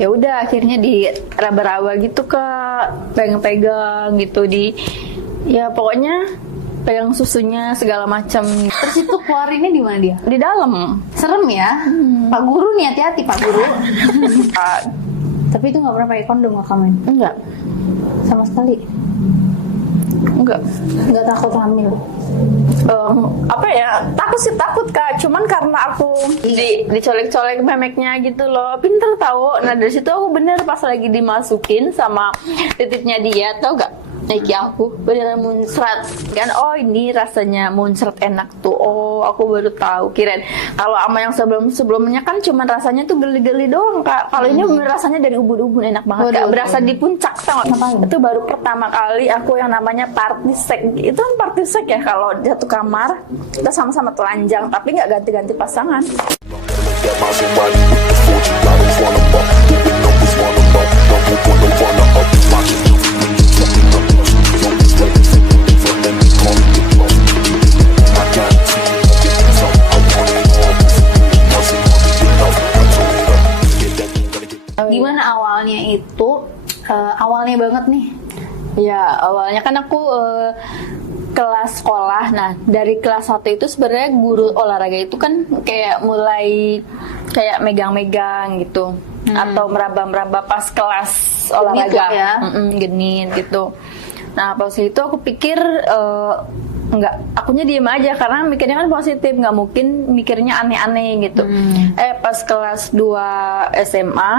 Ya udah akhirnya diraba-raba gitu Kak, pegang-pegang gitu ya pokoknya pegang susunya segala macam. Terus itu keluarinnya di mana dia? Di dalam. Serem ya. Pak Guru nih, hati-hati Pak Guru. Ah, Tapi itu nggak pernah pakai kondom nggak kamu? enggak. Sama sekali. Enggak. Nggak takut hamil. Apa ya, takut Kak, cuman karena aku dicolek-colek memeknya gitu loh, pinter tahu. Nah dari situ aku bener pas lagi dimasukin sama titiknya dia, tau gak? Nike aku beneran muncrat kan, oh ini rasanya muncrat enak tuh, oh aku baru tahu. Kirain kalau sama yang sebelumnya kan cuman rasanya tuh geli-geli doang Kak, kalau ini bener rasanya dari ubun-ubun enak banget Kak, berasa di puncak tau gak? Itu baru pertama kali aku yang namanya party sex. Itu kan party sex ya, kalau di satu kamar kita sama-sama telanjang tapi nggak ganti-ganti pasangan. Gimana awalnya itu? Awalnya banget nih. Ya awalnya kan aku kelas sekolah. Nah dari kelas 1 itu sebenarnya guru olahraga itu kan kayak mulai kayak megang-megang gitu, atau meraba-meraba pas kelas olahraga ya? Genit gitu. Nah pas itu aku pikir enggak, akunya diem aja karena mikirnya kan positif, nggak mungkin mikirnya aneh-aneh gitu. Pas kelas 2 SMA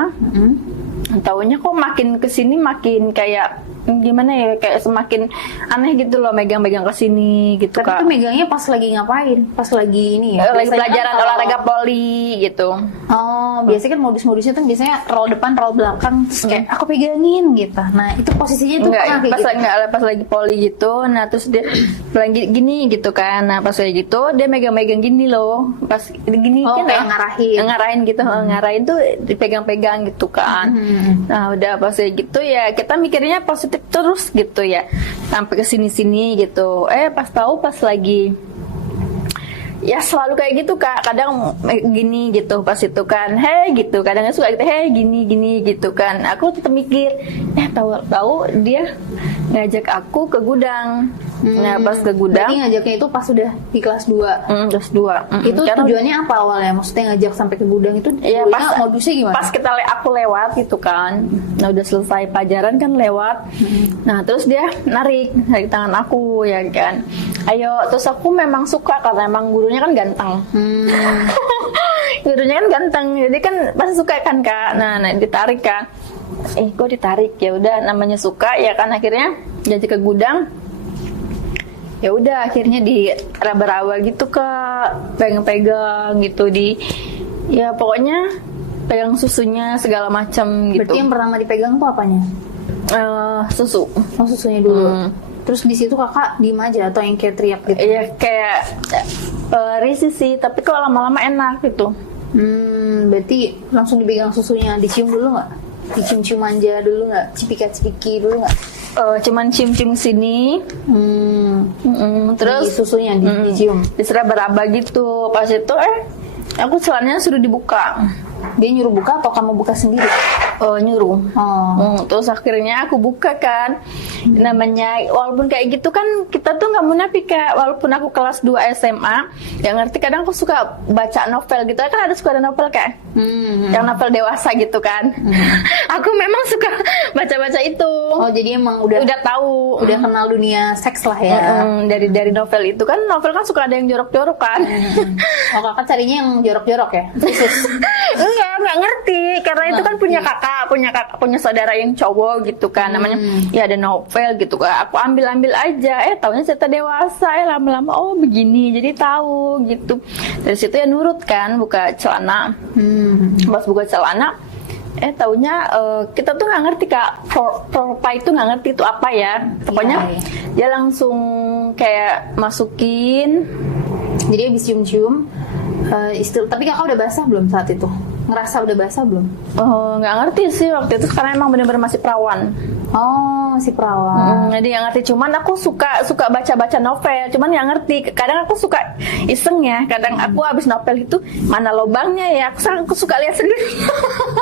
taunya kok makin kesini makin kayak gimana ya, kayak semakin aneh gitu loh, megang-megang kesini gitu. Tapi Kak, itu megangnya pas lagi ngapain? Pas lagi ini ya? lagi Biasanya pelajaran kan olahraga poli gitu. Oh, biasanya kan modus-modusnya tuh biasanya roll depan, roll belakang, terus kayak aku pegangin gitu. Nah, itu posisinya tuh Enggak, pernah kayak pas gitu. pas lagi poli gitu. Nah terus dia lagi gini gitu kan. Nah pas kayak gitu dia megang-megang gini loh, pas gini Oh, kan kayak ya, ngarahin gitu. Ngarahin tuh dipegang-pegang gitu kan. Nah udah pas kayak gitu ya kita mikirnya positif terus gitu ya, sampai ke sini-sini gitu. Pas tahu pas lagi ya selalu kayak gitu Kak, kadang gini gitu pas itu kan, hei gitu, kadang suka gitu, hei gini gitu kan. Aku tetap mikir, tahu dia ngajak aku ke gudang. Nah pas ke gudang, Berarti ngajaknya itu pas udah di kelas 2. kelas 2. Itu tujuannya apa awalnya? Maksudnya ngajak sampai ke gudang itu Iya, dulunya modusnya gimana? pas aku lewat gitu kan. Nah udah selesai pelajaran kan lewat. Nah terus dia narik tangan aku ya kan. Ayo, terus aku memang suka karena emang gurunya kan ganteng. Gurunya kan ganteng, jadi kan pasti suka kan Kak. Nah ditarik kan. Kok ditarik, ya udah namanya suka ya kan, akhirnya jadi ke gudang. Ya udah akhirnya diraba-raba gitu Kak, pegang-pegang gitu ya pokoknya pegang susunya segala macam gitu. Berarti yang pertama dipegang tuh apanya? Susu. Oh, susunya dulu. Terus di situ kakak diem aja atau yang kayak teriak gitu? Iya kayak risih sih, tapi kalau lama-lama enak gitu. Berarti langsung dipegang susunya, dicium dulu nggak? Dicium-cium manja dulu nggak? Cipika-cipiki dulu nggak? Cuman cium-cium sini. Terus susunya dicium. Diseraba-raba gitu. Pas itu aku celananya suruh dibuka. Dia nyuruh buka atau kamu buka sendiri? Nyuruh. Terus akhirnya aku buka kan. Namanya walaupun kayak gitu kan kita tuh nggak munafik Kak. Walaupun aku kelas 2 SMA, ya ngerti kadang aku suka baca novel gitu. Kan ada suka ada novel Kak. Yang novel dewasa gitu kan. Aku memang suka baca-baca itu. Oh, jadi emang udah tahu. Udah kenal dunia seks lah ya. Dari novel itu kan, novel kan suka ada yang jorok-jorok kan. Oh, kakak carinya yang jorok-jorok ya? Khusus. Enggak ngerti karena itu kan punya saudara yang cowok gitu kan, namanya ya ada novel gitu kan, aku ambil aja taunya cerita dewasa, lama-lama oh begini, jadi tahu gitu. Dari situ ya nurut kan, buka celana. Pas buka celana taunya kita tuh nggak ngerti Kak, prolpa itu nggak ngerti itu apa ya, pokoknya dia langsung kayak masukin. Jadi habis cium-cium, tapi kakak udah basah belum saat itu? Ngerasa udah basah belum? Nggak ngerti sih waktu itu karena emang bener-bener masih perawan. Oh, masih perawan. Jadi nggak ngerti. Cuman aku suka baca novel. Cuman nggak ngerti. Kadang aku suka iseng ya. Kadang aku habis novel itu mana lobangnya ya. Aku suka lihat sendiri.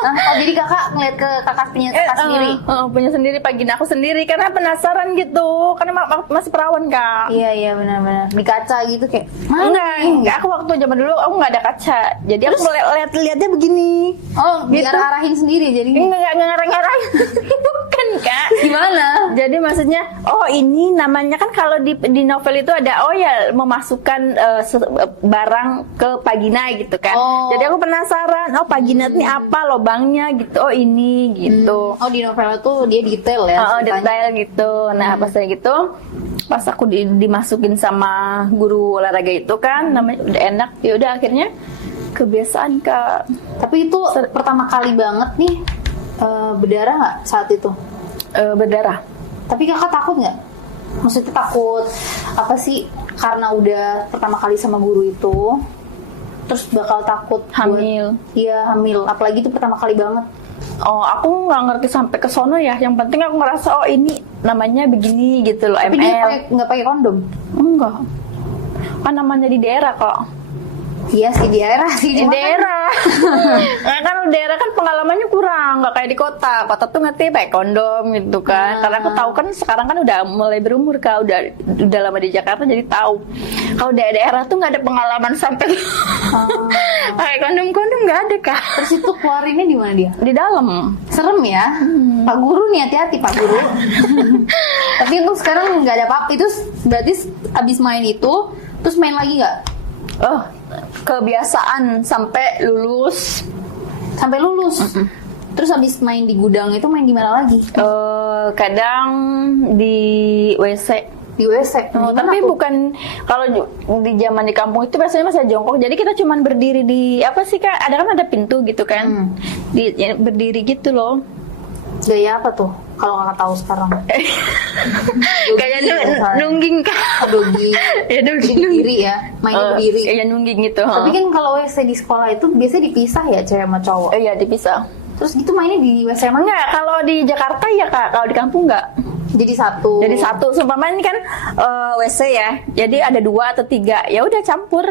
Oh, jadi kakak ngeliat ke kakak punya kakak sendiri? Punya sendiri, vagina aku sendiri. Karena penasaran gitu. Karena masih perawan kak. Iya benar-benar. Di kaca gitu kayak. Enggak. Aku waktu zaman dulu aku nggak ada kaca. Jadi aku lihatnya begini. Oh, gitu. diarah-arahin sendiri jadi. Enggak ngarang-ngarang. Bukan kak. Gimana? Jadi maksudnya, oh ini namanya kan kalau di novel itu ada memasukkan barang ke vagina gitu kan. Oh. Jadi aku penasaran, vagina ini apa lobangnya gitu. Oh ini gitu. Oh, di novel itu dia detail ya. Oh detail gitu. Nah pas kayak gitu, pas aku dimasukin sama guru olahraga itu kan, namanya udah enak. Ya udah akhirnya kebiasaan kak. Tapi itu pertama kali banget nih berdarah nggak saat itu? Berdarah. Tapi kakak takut nggak? Maksudnya takut apa sih? Karena udah pertama kali sama guru itu, terus bakal takut Hamil. Iya hamil. Apalagi itu pertama kali banget. Oh, aku nggak ngerti sampai ke sono ya. Yang penting aku ngerasa ini namanya begini gitu loh. Tapi ML. dia nggak pakai kondom? Enggak. Kan namanya di daerah kok. Iya sih di daerah sih. Di daerah. Nah, kan di daerah kan pengalamannya kurang, nggak kayak di kota. Kota tuh ngerti pakai kondom gitu kan. Karena aku tahu kan sekarang kan udah mulai berumur kak, udah lama di Jakarta jadi tahu. Kalau di daerah tuh nggak ada pengalaman sampai pakai kondom nggak ada kak. Terus itu keluarinnya di mana dia? Di dalam. Serem ya. Pak Guru nih hati-hati Pak Guru. Tapi untuk sekarang nggak ada apa-apa. Itu berarti abis main itu terus main lagi nggak? Oh, kebiasaan sampai lulus. Sampai lulus. Terus habis main di gudang itu main di mana lagi? Kadang di WC. Di WC. Tapi bukan kalau di zaman di kampung itu biasanya masih jongkok. Jadi kita cuman berdiri di apa sih kak? Ada pintu gitu kan? Berdiri gitu loh. Gaya apa tuh? Kalau kakak tahu sekarang. Kayak nungging kak. Dogi. Ya nungging. Berdiri ya. Mainnya berdiri. Iya nungging gitu. Tapi kan kalau WC di sekolah itu biasanya dipisah ya cewek sama cowok. Iya dipisah. Terus gitu mainnya di WC mana? Enggak, kalau di Jakarta ya kak. Kalau di kampung enggak. Jadi satu. Seumpama ini kan WC ya. Jadi ada 2 atau 3. Ya udah campur.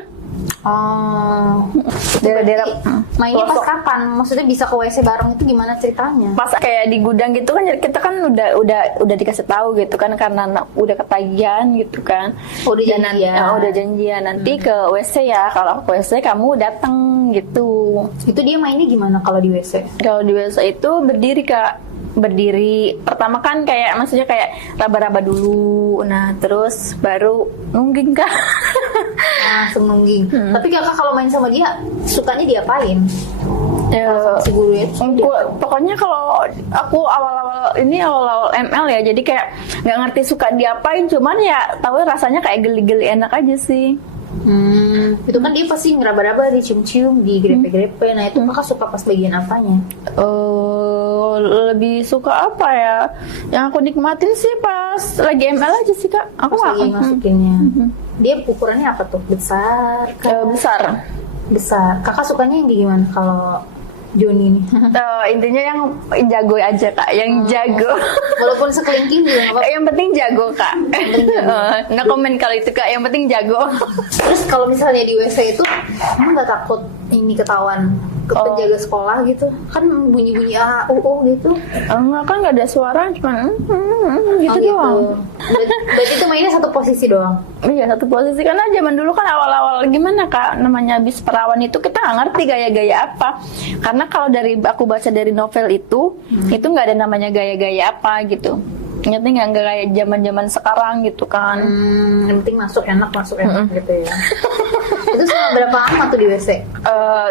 Daerah mainnya pas kapan? Maksudnya bisa ke WC bareng itu gimana ceritanya? Pas kayak di gudang gitu kan kita kan udah dikasih tahu gitu kan karena udah ketagihan gitu kan. Udah janjian. Udah janjian nanti ke WC ya. Kalau ke WC kamu datang gitu. Itu dia mainnya gimana kalau di WC? Kalau di WC itu berdiri kak. Berdiri pertama kan kayak maksudnya kayak raba-raba dulu, nah terus baru nungging kak. Langsung nungging. Tapi kakak kalau main sama dia sukanya diapain? Si guru itu? Pokoknya kalau aku awal-awal ML ya, jadi kayak nggak ngerti suka diapain, cuman ya tahu rasanya kayak geli-geli enak aja sih. Itu kan dia pasti ngeraba-raba, dicium-cium, digrepe-grepe. Nah itu kakak suka pas bagian apanya? Lebih suka apa ya? Yang aku nikmatin sih pas lagi ML aja sih kak. Aku pas lagi masukinnya. Dia ukurannya apa tuh? Besar? Besar. Kakak sukanya yang gimana kalau Joni nih? Intinya yang jago aja kak, yang jago. Walaupun sekelingking juga nggak apa-apa. Yang penting jago kak. Nah komen kalau itu kak, yang penting jago. Terus kalau misalnya di WC itu, emang nggak takut ini ketahuan ke penjaga sekolah gitu? Kan bunyi-bunyi gitu. Enggak kan nggak ada suara, cuman gitu doang. Berarti itu mainnya satu posisi doang? Iya satu posisi, karena zaman dulu kan awal-awal gimana kak, namanya habis perawan itu kita nggak ngerti gaya-gaya apa. Karena kalau aku baca dari novel itu nggak ada namanya gaya-gaya apa gitu. Nyatanya nggak kayak zaman-zaman sekarang gitu kan. Yang penting masuk enak gitu ya. Itu selama berapa lama tuh di WC?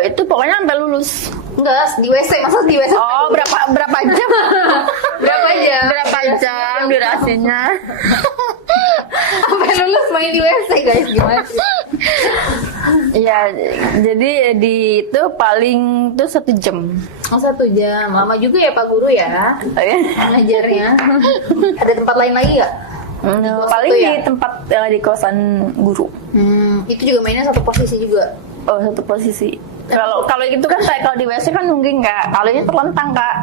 Itu pokoknya sampai lulus. Enggak, di WC, masa di WC? Oh, berapa jam? Berapa jam durasinya? Sampai lulus main di WC guys, gimana sih? Iya, jadi di itu paling tuh 1 jam. Oh 1 jam, lama juga ya Pak Guru ya ngajarnya. Ada tempat lain lagi nggak? Paling di tempat di kosan guru. Itu juga mainnya satu posisi juga. Oh satu posisi. Kalau itu kan kayak kalau di WC kan nungging Kak. Kalau ini terlentang Kak.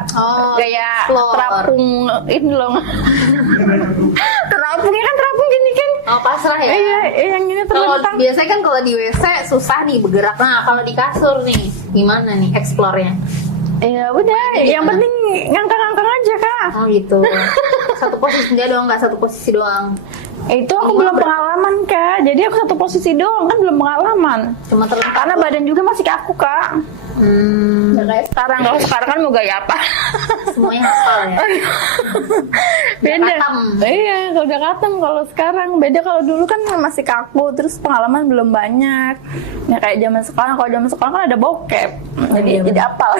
Gaya explore. terapung ini loh. Terapungnya kan terapung gini kan. Oh, pasrah ya. Iya, yang ini Kalau terlentang. biasanya kan kalau di WC susah nih bergerak. Nah, kalau di kasur nih gimana nih explore-nya? Ya udah, yang penting ngangkang-ngangkang aja Kak. Oh gitu. Satu posisi dia doang, nggak satu posisi doang. Itu aku belum pengalaman Kak. Jadi aku satu posisi doang kan belum pengalaman. Cuma terlentang. Karena badan juga masih kaku Kak. Ya kayak sekarang, kalau sekarang kan mau gaya apa? Semuanya hafal ya. Beda. katam. Iya, kalau udah katam. Kalau sekarang beda. Kalau dulu kan masih kaku, terus pengalaman belum banyak. Ya kayak zaman sekarang. Kalau zaman sekarang kan ada bokep, jadi apal.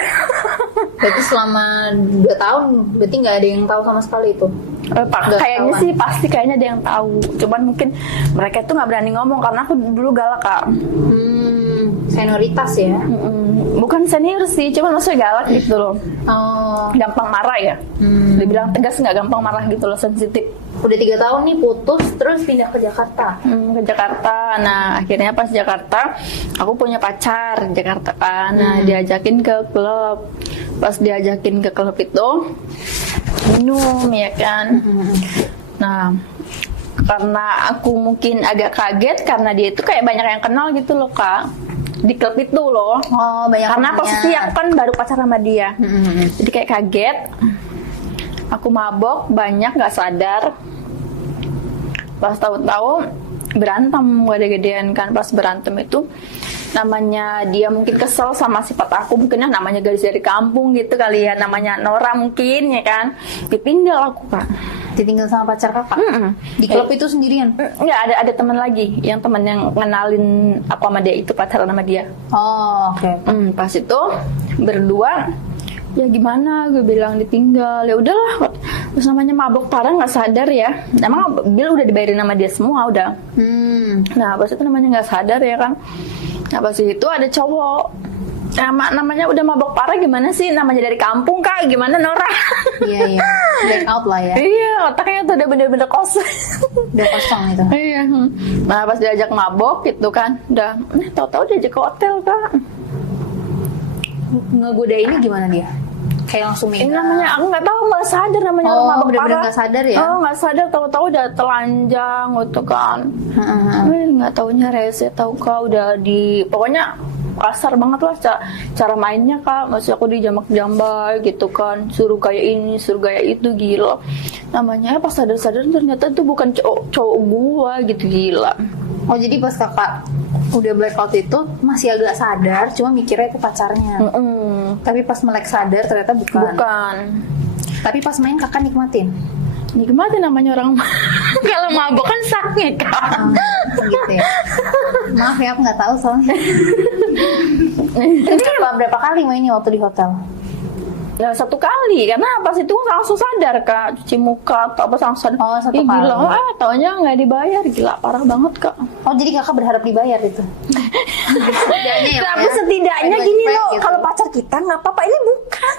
Berarti selama 2 tahun berarti nggak ada yang tahu sama sekali itu. Nggak Kayaknya ketahuan. sih pasti kayaknya ada yang tahu. Cuman mungkin mereka tuh nggak berani ngomong karena aku dulu galak Kak. Senioritas ya. Bukan senior sih, cuman maksudnya galak gitu loh. Oh, Gampang marah ya. Dibilang tegas nggak gampang marah gitu loh, sensitif. udah 3 tahun nih putus terus pindah ke Jakarta. Ke Jakarta. Nah akhirnya pas Jakarta aku punya pacar di Jakarta kan. Nah diajakin ke klub. Pas diajakin ke klub itu minum ya kan. Nah karena aku mungkin agak kaget karena dia itu kayak banyak yang kenal gitu loh Kak di klub itu loh. Oh, banyak Karena temannya. posisi aku kan baru pacaran sama dia. Jadi kayak kaget. Aku mabok banyak nggak sadar. Pas tahu-tahu berantem gede-gedean kan. Pas berantem itu namanya dia mungkin kesel sama sifat aku, mungkin namanya gadis dari kampung gitu kali ya, namanya Nora mungkin ya kan. Ditinggal aku Kak. Ditinggal sama pacar kakak. Di klub itu sendirian. Nggak ada teman lagi, yang teman yang ngenalin aku sama dia itu pacaran sama dia. Oh, oke. Pas itu berdua ya gimana, gue bilang ditinggal. Ya udahlah, terus namanya mabok parah nggak sadar ya. Emang bil udah dibayarin sama dia semua udah. Nah pas itu namanya nggak sadar ya kan. Nah pas itu ada cowok. Namanya udah mabok parah gimana sih, namanya dari kampung Kak, gimana Nora? Iya. Black out lah ya. Iya, otaknya tuh udah bener-bener kosong. Udah kosong itu. Iya. Nah pas diajak mabok gitu kan, udah tahu-tahu diajak ke hotel Kak. Ngegodainnya gimana dia? Kayak langsung Ini megang. namanya aku nggak tahu, nggak sadar namanya orang mabok bener-bener parah. nggak sadar ya? Oh nggak sadar, tahu-tahu udah telanjang gitu kan. Nggak taunya rese, tahu Kak udah di pokoknya kasar banget lah cara mainnya Kak. Masih aku dijambak-jambak gitu kan, suruh kayak ini, suruh kayak itu, gila. Namanya pas sadar-sadar ternyata itu bukan cowok gua gitu, gila. Oh, jadi pas kakak udah blackout itu masih agak sadar, cuma mikirnya itu pacarnya. Tapi pas melek sadar ternyata bukan. Tapi pas main kakak nikmatin. Nikmatin namanya orang kalau mabok kan sakit Kak. Gitu ya. Maaf ya, aku nggak tahu soalnya. Terus berapa kali mainnya waktu di hotel? Ya 1 kali, karena pas itu langsung sadar Kak, cuci muka atau apa langsung sadar. Oh, 1 Ih, kali. gila, taunya nggak dibayar, gila parah banget Kak. Oh, jadi kakak berharap dibayar itu? Setidaknya ya, Tapi ya? setidaknya Ada gini respect loh, gitu. kalau pacar kita nggak apa-apa, ini bukan.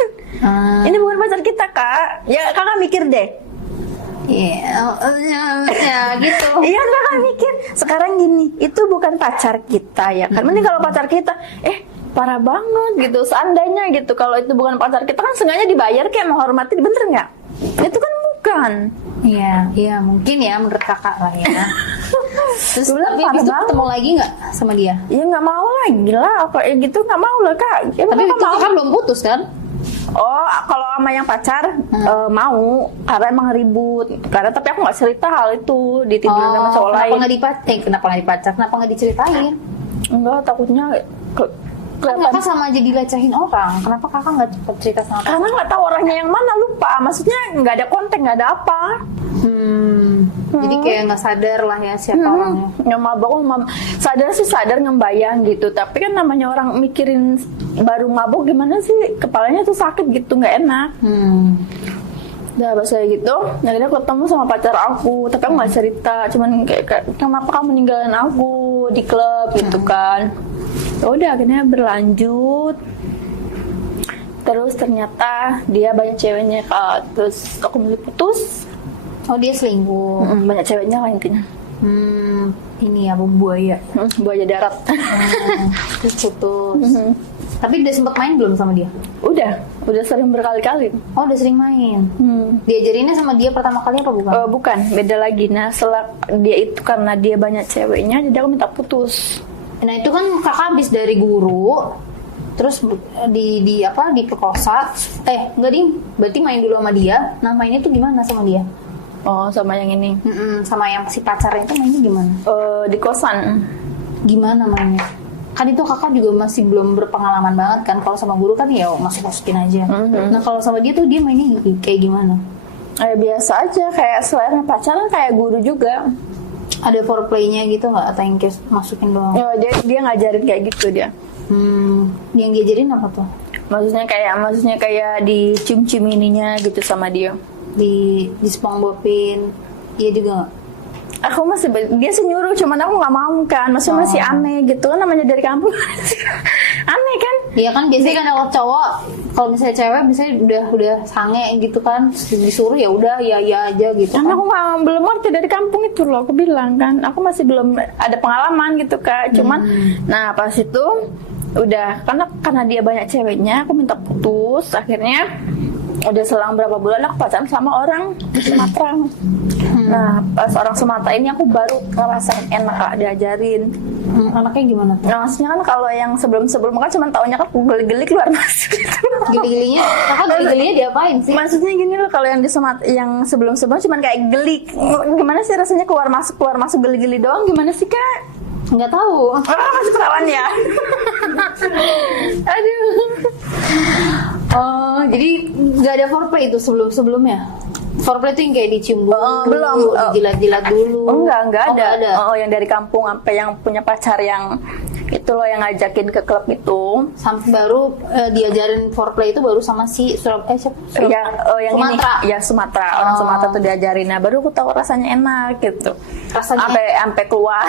Ini bukan pacar kita Kak. Ya kakak mikir deh. Ya gitu. Iya kakak mikir. Sekarang gini, itu bukan pacar kita ya kan. Mending kalau pacar kita, parah banget gitu. Seandainya gitu, kalau itu bukan pacar kita kan sengaja dibayar kayak menghormati, bener nggak? Itu kan bukan. Iya mungkin ya menurut kakak lah ya. Terus Dulu tapi parah habis itu banget. ketemu lagi nggak sama dia? Ya nggak mau lagi lah, kayak gitu nggak mau lah Kak. Ya, Tapi Bapak itu mau. kakak belum putus kan? Oh, kalau sama yang pacar mau, karena emang ribut. Karena tapi aku nggak cerita hal itu, ditidurin sama cowok kenapa lain. nggak kenapa nggak dipacar? Kenapa nggak diceritain? Enggak, takutnya Kan kelihatan. kakak sama aja dilecehin orang. Kenapa kakak nggak cepet cerita sama kakak? Karena nggak tahu orangnya yang mana, lupa. Maksudnya nggak ada kontak, nggak ada apa. Jadi kayak nggak sadar lah ya siapa orangnya. Yang mabok, sadar sih sadar ngembayang gitu. Tapi kan namanya orang mikirin baru mabok gimana sih, kepalanya tuh sakit gitu, nggak enak. Udah pas kayak gitu, akhirnya aku ketemu sama pacar aku, tapi aku nggak cerita, cuman kayak kenapa kamu ninggalin aku di klub gitu kan. Ya udah akhirnya berlanjut. Terus ternyata dia banyak ceweknya Kak. Terus aku milih putus. Oh, dia selingkuh. Banyak ceweknya lah intinya. Ini ya buaya. Buaya darat. Terus putus. Tapi udah sempet main belum sama dia? Udah sering berkali-kali. Oh, udah sering main. Diajarinnya sama dia pertama kali apa bukan? Bukan, beda lagi. Nah, setelah dia itu karena dia banyak ceweknya, jadi aku minta putus. Nah, itu kan kakak habis dari guru, terus diperkosa. Enggak ding, berarti main dulu sama dia. Nah, mainnya tuh gimana sama dia? Oh, sama yang ini. Sama yang si pacarnya itu mainnya gimana? Di kosan. Gimana mainnya? Kan itu kakak juga masih belum berpengalaman banget kan. Kalau sama guru kan ya masukin aja. Nah, kalau sama dia tuh dia mainnya kayak gimana? Biasa aja, kayak selain pacaran kayak guru juga. Ada foreplay-nya gitu nggak? Atau yang kayak masukin doang? Dia ngajarin kayak gitu dia. Yang diajarin apa tuh? Maksudnya kayak dicium-cium ininya gitu sama dia. Di SpongeBobin. Iya juga nggak? Dia sih nyuruh, cuman aku nggak mau kan. Maksudnya masih aneh gitu kan, namanya dari kampung. Aneh kan? Iya kan, biasanya kan kalau cowok, kalau misalnya cewek misalnya udah sange gitu kan, disuruh ya udah ya aja gitu kan. Karena aku belum ngerti dari kampung itu loh, aku bilang kan, aku masih belum ada pengalaman gitu Kak. Cuman nah pas itu udah karena dia banyak ceweknya, aku minta putus. Akhirnya udah selang berapa bulan aku pacaran sama orang di Sumatera. Nah, pas orang Sumatera ini aku baru ngerasain enak Kak, diajarin. Anaknya gimana tuh? Nah, maksudnya kan kalau yang sebelum kan cuma taunya kan geli-geli keluar masuk gitu. Geli-gelinya diapain sih? Maksudnya gini loh, kalau yang di yang sebelum cuma kayak geli. Gimana sih rasanya keluar masuk geli-geli doang, gimana sih Kak? Nggak tahu. Masih perawan ya? Aduh. Oh, jadi nggak ada foreplay itu sebelumnya? Foreplay itu yang kayak dicium dulu, belum, dijilat-jilat dulu. Enggak ada. Oh, yang dari kampung sampai yang punya pacar yang itu loh yang ngajakin ke klub itu. Sampai baru diajarin foreplay itu baru sama si yang Sumatera. Ini ya Sumatera, orang Sumatera tuh diajarin. Nah, baru aku tahu rasanya enak gitu. Rasanya sampai keluar.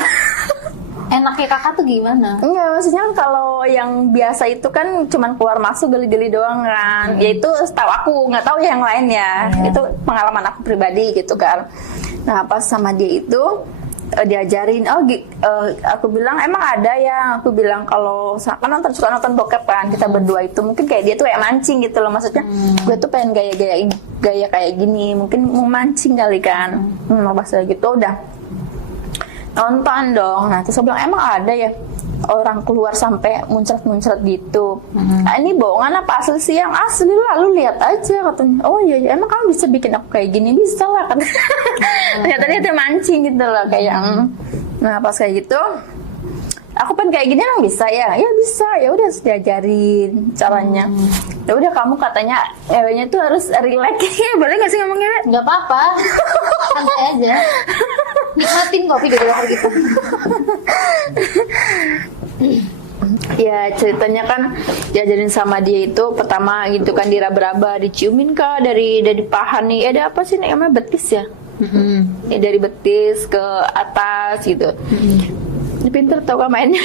Enaknya kakak tuh gimana? Enggak, maksudnya kalau yang biasa itu kan cuman keluar masuk geli-geli doang kan. Ya itu setahu aku, nggak tahu yang lain ya. Itu pengalaman aku pribadi gitu kan. Nah, pas sama dia itu diajarin, aku bilang emang ada ya. Aku bilang kalau kan suka nonton bokep kan, kita berdua itu mungkin kayak dia tuh kayak mancing gitu loh, maksudnya gue tuh pengen gaya kayak gini, mungkin mau mancing kali kan. Pas gitu udah nonton dong. Nah, terus aku bilang emang ada ya orang keluar sampai muncrat gitu. Nah, ini bohongan apa asli sih? Yang asli lah, lu lihat aja katanya. Oh iya, emang kamu bisa bikin aku kayak gini? Bisa lah katanya. Ternyata dia tuh mancing gitu loh kayak. Nah, pas kayak gitu aku pengen kayak gini emang bisa ya? Ya bisa, ya udah diajarin caranya. Ya udah kamu katanya ngewenya tuh harus relax. Boleh nggak sih ngomong ngewe? Nggak apa-apa, santai aja. Nikmatin kok video luar gitu. Ya ceritanya kan diajarin sama dia itu pertama gitu kan, diraba-raba, diciumin Kak dari paha nih. Ada apa sih namanya, betis ya? Ya, dari betis ke atas gitu. Pinter tau kan mainnya.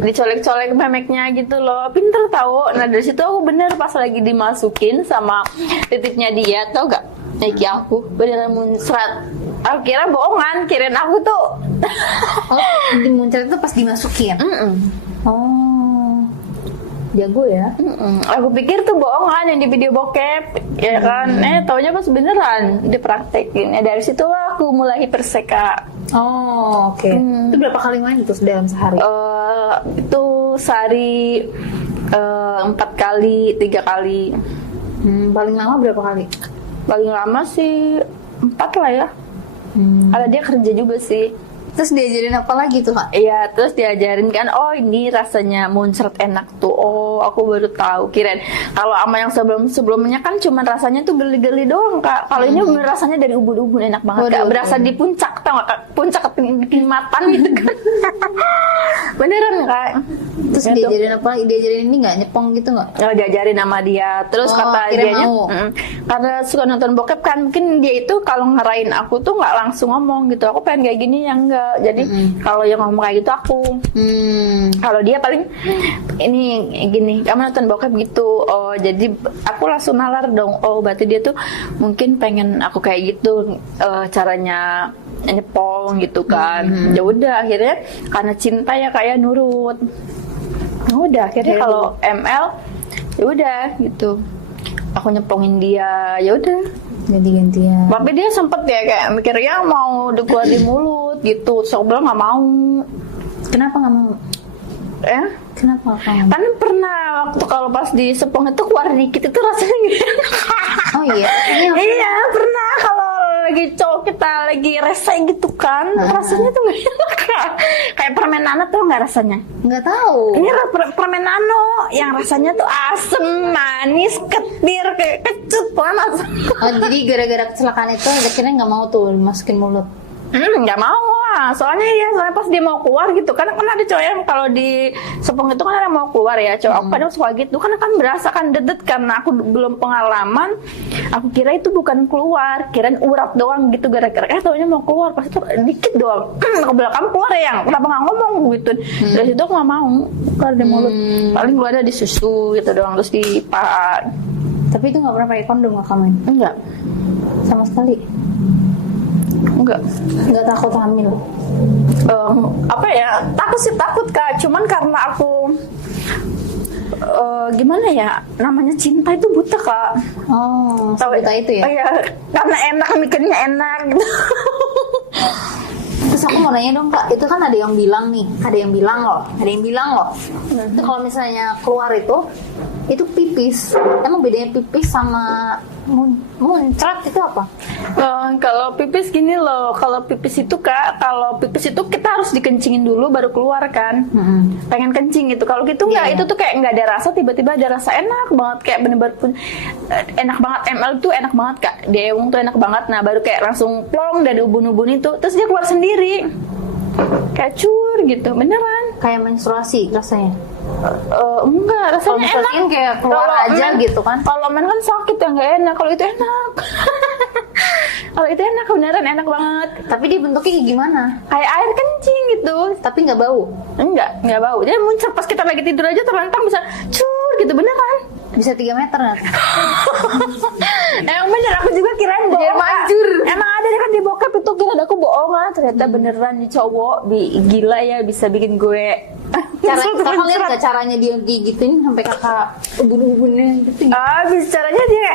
Dicolek-colek memeknya gitu loh, pinter tau. Nah dari situ aku bener pas lagi dimasukin sama titiknya dia, tau gak? Nike aku beneran muncrat. Aku kira bohongan, kirain aku tuh. Muncrat itu pas dimasukin. Oh, jago ya. Aku pikir tuh bohongan yang di video bokep, ya kan? Taunya pas beneran dipraktekin. Ya dari situ aku mulai hiperseka. Oh, oke. Itu berapa kali main tuh dalam sehari? Itu sehari 4 kali, 3 kali. Paling lama berapa kali? Paling lama sih 4 lah ya. Ada dia kerja juga sih. Terus diajarin apa lagi tuh Kak? Iya, terus diajarin kan, oh ini rasanya muncrat enak tuh. Oh, aku baru tahu. Kirain kalau sama yang sebelumnya kan cuma rasanya tuh geli-geli doang Kak. Kalau ini bener rasanya dari ubun-ubun, enak banget Kak. Berasa di puncak, tau gak Kak? Puncak kenikmatan gitu kan. Beneran Kak. Terus diajarin apa lagi? Diajarin ini nggak, nyepong gitu nggak? Oh, diajarin sama dia. Terus kata dianya, karena suka nonton bokep kan, mungkin dia itu kalau ngarahin aku tuh nggak langsung ngomong gitu. Aku pengen kayak gini yang enggak. Jadi kalau yang ngomong kayak gitu aku. Kalau dia paling ini gini, kamu nonton bokep gitu. Oh, jadi aku langsung nalar dong. Oh, berarti dia tuh mungkin pengen aku kayak gitu, caranya nyepong gitu kan. Ya udah, akhirnya karena cinta ya kayak nurut. Udah akhirnya Jadi- kalau ML ya udah gitu. Aku nyepongin dia, ya udah. ganti-gantian. Tapi dia sempet ya kayak mikirnya mau dikeluar di mulut gitu. Terus aku bilang nggak mau. Kenapa nggak mau? Ya, Kenapa kamu? kan pernah waktu kalau pas di sepong itu keluar dikit itu rasanya gitu. Oh iya. Iya pernah kalau lagi cowok kita lagi rese gitu kan, rasanya tuh nggak enak. Kayak permen nano tuh nggak rasanya? Nggak tahu. Ini permen nano yang rasanya tuh asem, manis, ketir, kayak kecut, panas. Oh, jadi gara-gara kecelakaan itu akhirnya nggak mau tuh masukin mulut. Nggak mau lah, soalnya pas dia mau keluar gitu kan ada cowok yang kalau di sepong itu kan ada mau keluar ya cowok. Aku kadang suka gitu kan akan berasa kan dedet karena aku belum pengalaman. Aku kira itu bukan keluar, kirain urat doang gitu gara-gara taunya mau keluar pas itu dikit doang. Aku bilang kamu keluar ya, kenapa nggak ngomong gitu. Dari situ aku nggak mau keluar di mulut, paling keluar di susu gitu doang terus di paha. Tapi itu nggak pernah pakai kondom nggak kamu? Enggak, Sama sekali. enggak. Nggak takut hamil. Apa ya, takut kak, cuman karena aku gimana ya, namanya cinta itu buta kak. Oh, Tahu sebuta itu ya. Iya, karena enak, mikirnya enak gitu. Terus aku mau nanya dong kak, itu kan ada yang bilang nih, ada yang bilang loh. Itu kalau misalnya keluar itu pipis. Emang bedanya pipis sama muncrat itu apa? Kalau pipis gini loh, kalau pipis itu kak, kalau pipis itu kita harus dikencingin dulu baru keluar kan. Pengen kencing gitu. Kalau gitu nggak, Iya. itu tuh kayak nggak ada rasa, tiba-tiba ada rasa enak banget, kayak bener-bener pun enak banget. ML tuh enak banget kak, Deung tuh enak banget. Nah baru kayak langsung plong dari ubun-ubun itu, terus dia keluar sendiri, kayak cur gitu, beneran. Kayak menstruasi rasanya. Enggak, Kalau rasanya misalnya enak. kayak keluar Kalau aja men- gitu kan. Kalau men kan sakit ya nggak enak. Kalau itu enak. Kalau itu enak, beneran enak banget. Tapi dia bentuknya kayak gimana? Kayak air kencing gitu. Tapi nggak bau. Enggak bau. Dia muncul pas kita lagi tidur aja terlentang bisa cur gitu beneran. Bisa 3 meter nggak? Emang bener, aku juga kirain bohong. Biar manjur. Emang ada kan di bokep itu kira aku bohongan. Ternyata beneran di cowok gila ya bisa bikin gue. Kakak lihat nggak caranya dia gigituin sampai kakak ubun-ubunnya gitu? Bisa caranya dia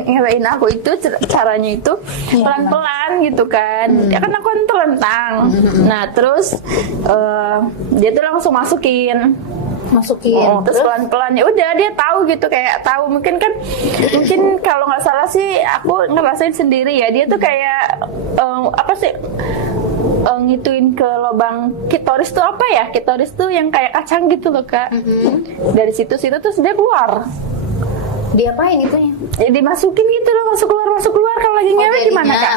ngewein aku itu caranya itu Iya, pelan-pelan gitu kan. Ya kan aku kan terlentang. Nah terus dia tuh langsung masukin. Terus pelan-pelan ya udah dia tahu gitu, kayak tahu mungkin kalau nggak salah sih aku ngerasain sendiri ya, dia tuh kayak apa sih ngituin ke lubang klitoris tuh apa ya, klitoris tuh yang kayak kacang gitu loh kak. Dari situ terus dia keluar, Diapain itunya? ya dimasukin gitu loh, masuk keluar kalau lagi ngewe jadinya. gimana kak?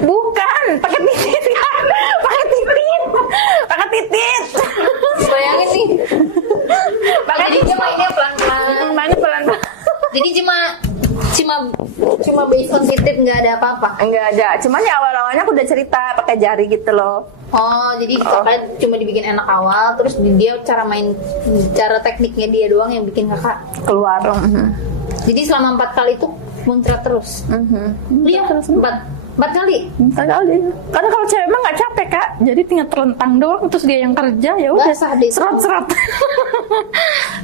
Bukan pakai titit kan, pakai titit. Bayangin nih. Jadi cuma ini pelan-pelan. Mainnya pelan-pelan. Jadi cuma based on titit, nggak ada apa-apa. Enggak ada, cuman ya awal-awalnya aku udah cerita pakai jari gitu loh. Oh, jadi kakak cuma dibikin enak awal, terus dia cara tekniknya dia doang yang bikin kakak. Keluar. Jadi selama 4 kali itu muncrat terus. Iya, 4 kali. Entah kali. Karena kalau cewek emang nggak capek kak, jadi tinggal terlentang doang, terus dia yang kerja ya udah Basah deh. serat.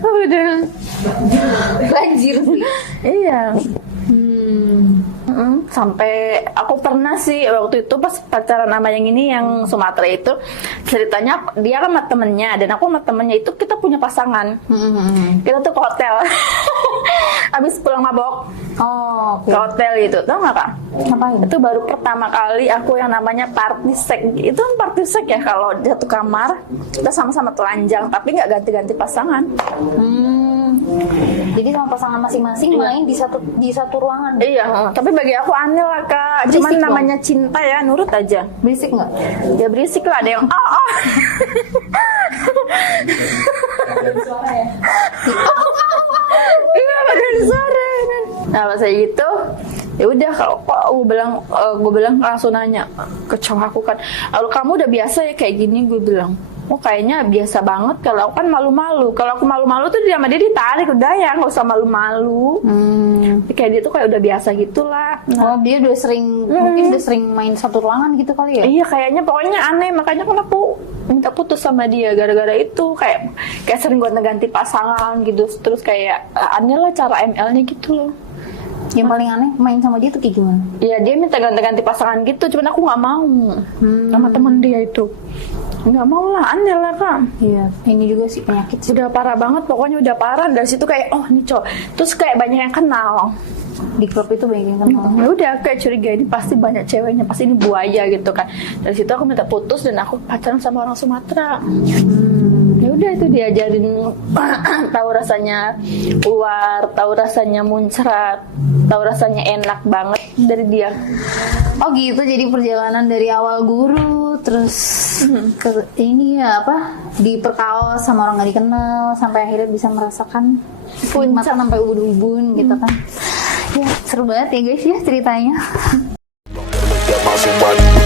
Udah. Banjir sih. Iya. Sampai aku pernah sih waktu itu pas pacaran sama yang ini yang Sumatera itu, ceritanya dia kan sama temennya dan aku sama temennya itu kita punya pasangan. Kita tuh ke hotel. Abis pulang mabok Oh, ke hotel gitu, tau nggak kak? Ngapain? Itu baru pertama kali aku yang namanya party sex. Itu kan party sex ya, kalau di satu kamar kita sama-sama telanjang tapi nggak ganti-ganti pasangan. Jadi sama pasangan masing-masing main di satu ruangan. Iya, tapi bagi aku aneh lah kak. Cuman Berisik namanya cinta ya, nurut aja. Berisik nggak? Ya berisik lah, ada yang Iya, ada suara. Nah pas kayak gitu, ya udah kalau gue bilang langsung nanya ke cowok aku kan, kalau kamu udah biasa ya kayak gini, gue bilang. Oh kayaknya biasa banget, kalau aku kan malu-malu. Kalau aku malu-malu tuh dia sama dia ditarik, udah ya nggak usah malu-malu. Kayak dia tuh kayak udah biasa gitulah. Oh, dia udah sering mungkin udah sering main satu ruangan gitu kali ya? Iya kayaknya, pokoknya aneh, makanya kan aku minta putus sama dia gara-gara itu. Kayak sering gonta-ganti pasangan gitu, terus kayak aneh lah cara ML-nya gitu loh. Yang paling aneh main sama dia tuh kayak gimana? Ya dia minta ganti-ganti pasangan gitu, cuman aku nggak mau sama temen dia itu. Nggak mau lah, aneh lah kan. Iya, ini juga sih penyakit sih. Udah parah banget, pokoknya udah parah. Dari situ kayak, oh nih cowok. Terus kayak banyak yang kenal. Di klub itu banyak yang kenal. Ya udah kayak curiga ini pasti banyak ceweknya, pasti ini buaya gitu kan. Dari situ aku minta putus dan aku pacaran sama orang Sumatera. Ya udah itu diajarin tahu rasanya keluar, tahu rasanya muncrat, tahu rasanya enak banget dari dia. Oh gitu, jadi perjalanan dari awal guru terus ke ini ya apa, diperkaos sama orang nggak dikenal sampai akhirnya bisa merasakan puncak sampai ubun-ubun gitu kan. Ya seru banget ya guys ya ceritanya. Get my